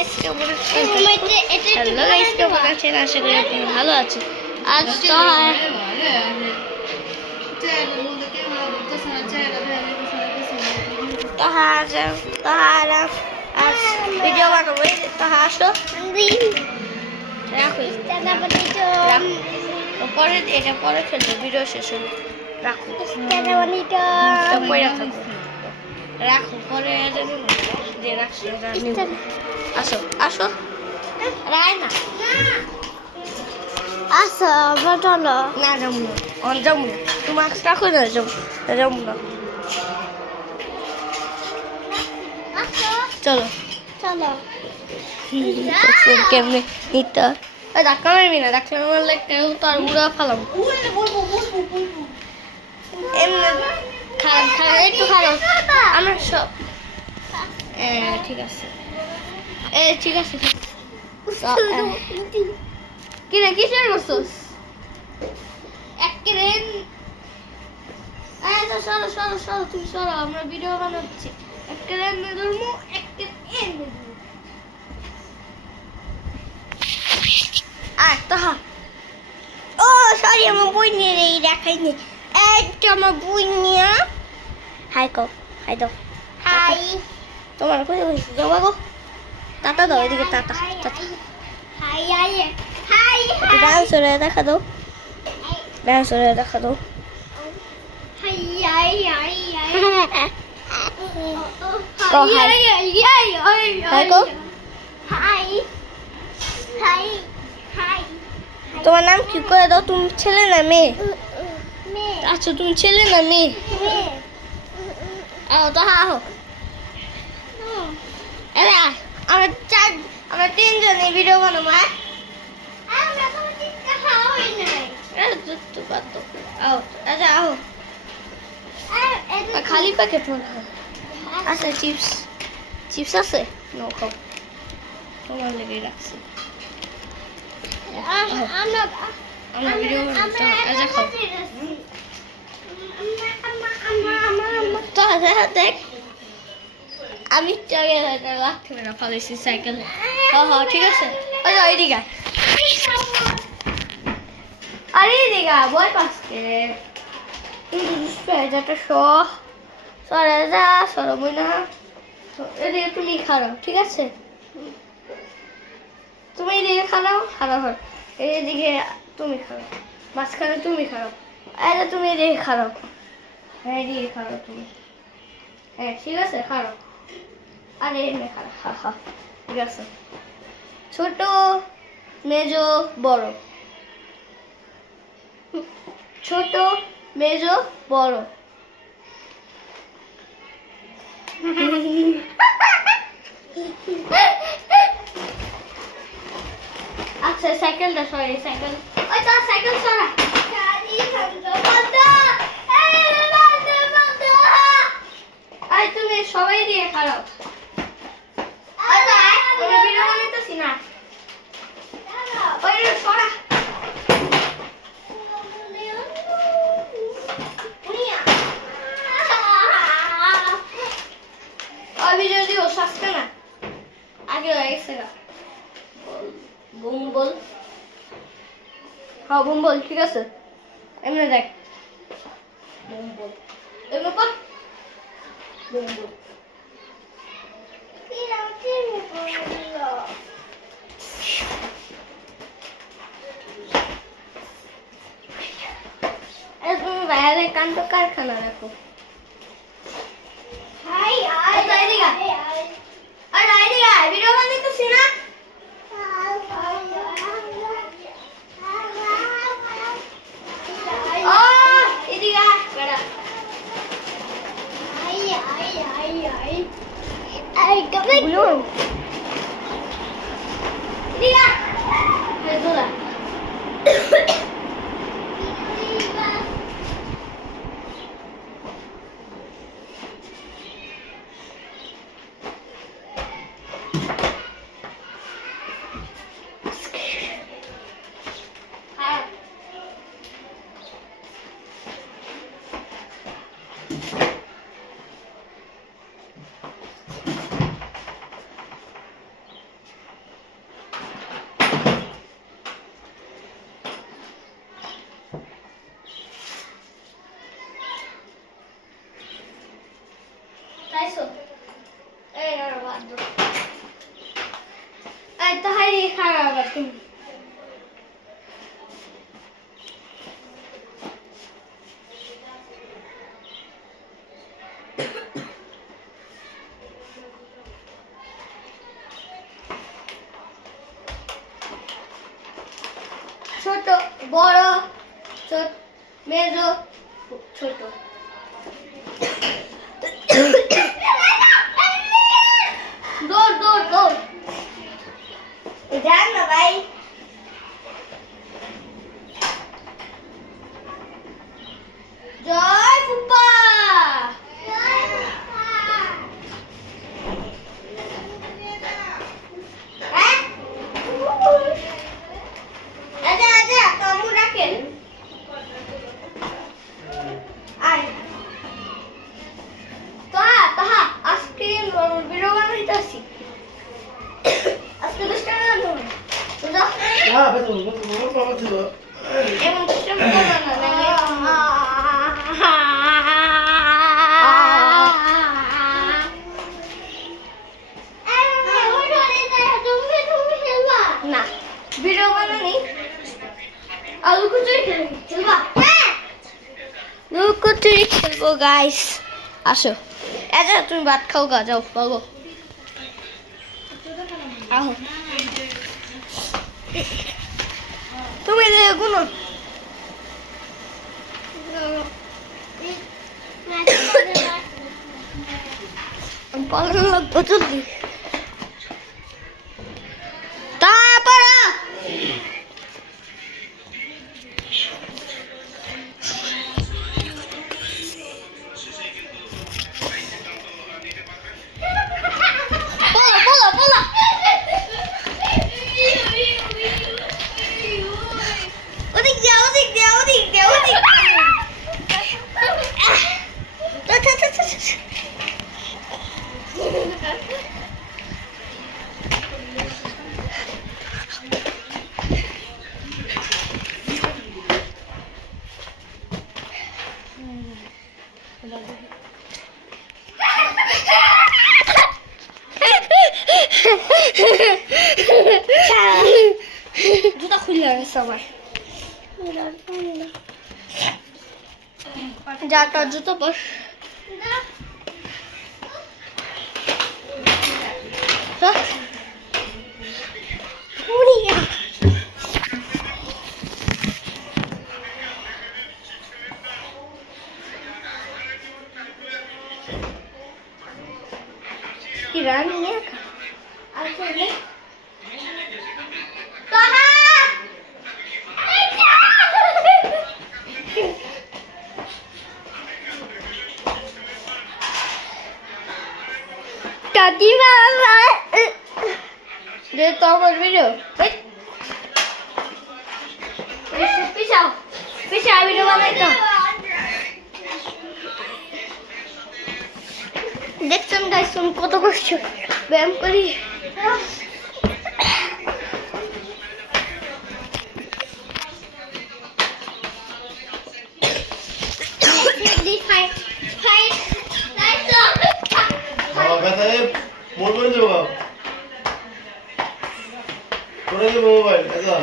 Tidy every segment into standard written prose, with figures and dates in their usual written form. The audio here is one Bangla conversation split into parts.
গাইস কেমন আছেন? হ্যালো গাইস কেমন আছেন? আশা করি আপনারা ভালো আছেন। আজ তো আজ ভিডিও বানাবো। তাহা আসো রাখো, পরে এটা পরে ফেলবো, ভিডিও শেষ হলো। রাখো রাখো পরে দিয়ে রাখছি। আসো আসো রায় না আচ্ছা চলো না যাবো না, যাবো না, তুমি মাস্ক রাখো না, যাবো না, চলো চলো কেমনে নিতে ধাক্কা মারবি না, ধাক্কা মারলে কেউ তো আর উড়া ফালাম। এমনি খারাপ খারাপ একটু খারাপ আমার সব ঠিক আছে, ঠিক আছে কি রে কিসের করছোস সরো সরো সরো, তুমি সরো, আমরা ভিডিও বানাচ্ছি। একটা রান্না ধরবো, একটা এনে ধরবো। আর তাহা ও সরি, আমার বই নিয়ে রে দেখাইনি। একটা আমার বই নিয়ে হাই কও, হাই দাও, হাই তোমার কোথায় বলছি যাও গো, টাটা দাও, এদিকে tata tata. High high high dance করে দেখা দাও, ডান্স করে দেখা দাও। হাই হাই হাই কও হাই, হাই কও। হাই হাই হাই তোমার নাম কি করে দাও, তুমি ছেলে না মেয়ে? মে আচ্ছা তুমি ছেলে না মেয়ে? মে আও তো আও, এরা আমরা তিনজনে ভিডিও বানাবো। আমরা তো চিৎকার খাওয়াই নাই আও আচ্ছা আও, খালি প্যাকেট মনে হয়। আচ্ছা চিপস চিপস আছে, নো খাও, তোমার লেগে রাখছি। আমরা ভিডিও বানাবো, আচ্ছা খাও। তো দেখ আমি রাখতে না ফালাইছি সাইকেল। হ্যাঁ ঠিক আছে, আচ্ছা এইদিকে আরে এইদিকে বই পাসকে একটা সরে যা, সরবই না। এদিকে তুমি খারাপ, ঠিক আছে, তুমি এদিকে খারাপ খারাপ হয়, এইদিকে তুমি খারাপ, মাঝখানে তুমি খারাপ, আরে তুমি এদিকে খারাপ, হ্যাঁ এদিকে খারাপ তুমি, হ্যাঁ ঠিক আছে খারাপ, আরে এমনি খারাপ, হা হা ঠিক আছে। ছোট মেজো বড়, ছোট মেজো বড়। আচ্ছা সাইকেলটা সরি, সাইকেল ওই তো সাইকেল সরা। আরে তুমি সবাই দিয়ে খারাপ, আমি ভিডিও বানাইতেছি না, ওই সরা। ভিডিও দিও সস্তা না, আগে হয়ে গেছে গা। বুম বল, হ্যাঁ বুম বল, ঠিক আছে এমনি দেখ, বুম বল এমনি কর, বুম বল। তুমি বাইরে কাণ্ড কারখানা রাখো। ভিডিও বানাইতেছি না, এদিকে বেড়া তাহাই দিয়ে খারাপ আবার তুমি ছোট বড় ছোট মেজো ছোট দৌড় দৌড় দৌড় যান না ভাই জয় ফুপা হ্যাঁ আচ্ছা আচ্ছা কামু রাখেন আয় তাহা তাহা আজকে ভিডিও বানাইতেছি আজকে 10 টাকা দাও বুঝা এমন সিস্টেম করবা না না ভিডিও বানানি আলু কচুরি খেলবা আলু কচুরি খেলবো গাইস আসো আচ্ছা তুমি ভাত খাও গা যাও বাবু আহো তুমি গুনো পালন লাগবো জলদি তারপর বলো বলো বলো ওদিক দিয়ে ওদিক দিয়ে ওদিক দিয়ে ওদিক জুতা খুলে গেছে আমার যাটা জুতো পর কি রানি আসলে Tadi mama. Dia tahu video. Wait. Pisau. Pisau video mana itu? দেখছেন গাইস আমি কত কষ্ট ব্যায়াম করি মোবাইল একদম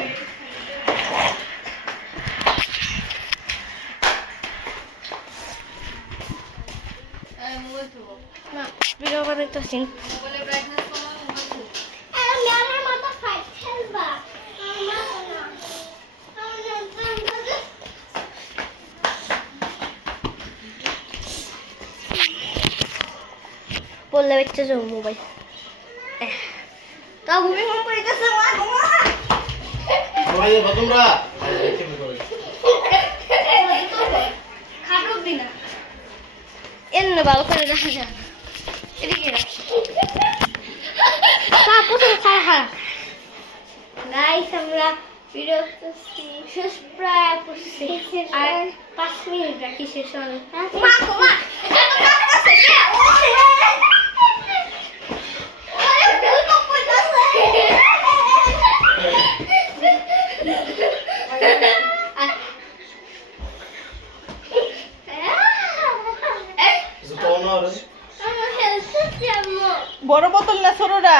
না ভিডিও বানাইতেছি বললে বাচ্চা যাও মোবাইল তা ঘুমি ঘুম পাইতেছে মা ঘুমা মোবাইল তোমরা খাটুক দিনা এমনি ভালো করে দেখা যায় এদিকে রাখি তা প্রথমে খায় খারাপ গাইস আমরা ভিডিও শেষ প্রায় করছি আর 5 মিনিট রাখি শেষ হবে মা মা এত কাজ আছে কে বড় বোতল না ছোটটা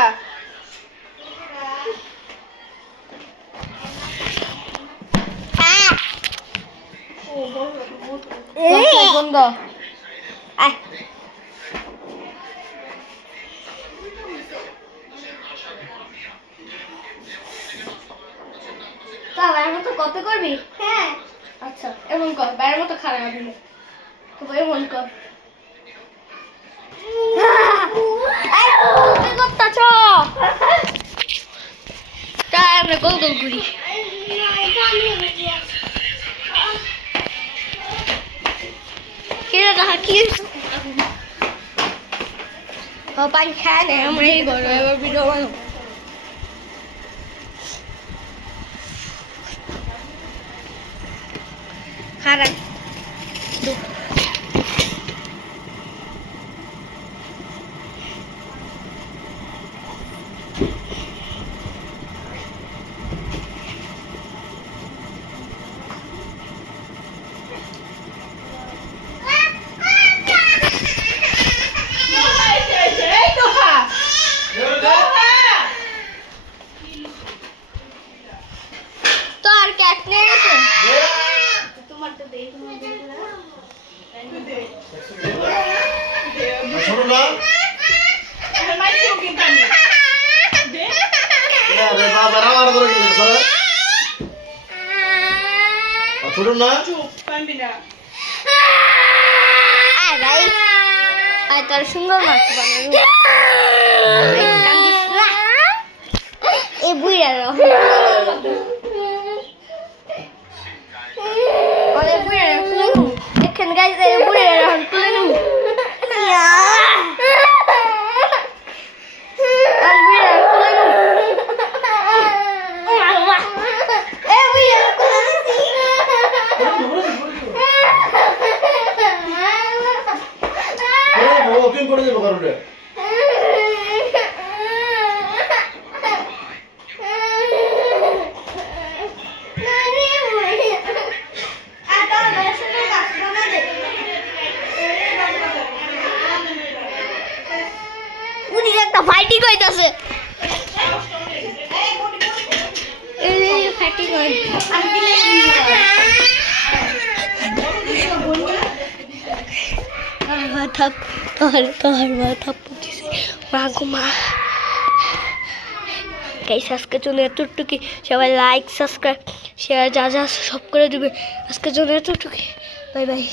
বন্ধ আয় তা বাইরের মতো কত করবি? হ্যাঁ আচ্ছা এমন কর বাইরের মতো খারাপ দিলে তো এমন কর কি করতেছ? তাই আমরা গোল গোল ঘুরি কি রে দেখা কি পানি খায় না আমরা এই ঘরে এবার ভিডিও বানাবো খারাপ তো আর ক্যাট নিয়ে গেছে ছোট না রে বাবা আমার ধরে গেল স্যার ছোট না আয় ভাই আয় তোর সুন্দর মাছ বানাবো এই বুড়া অনেক বুড়া দেখেন গাইজ এই বুড়া তুলে নেব ওকে করে দেবো কারণে একটা ফাইটিং হইতাছে ফাইটিং হয় মাথা তোর মাথা পুতিছে মা গো মা গাইস আজকের জন্য এতটুকুই সবাই লাইক সাবস্ক্রাইব শেয়ার যা যা সব করে দিবে আজকের জন্য এতটুকুই বাই বাই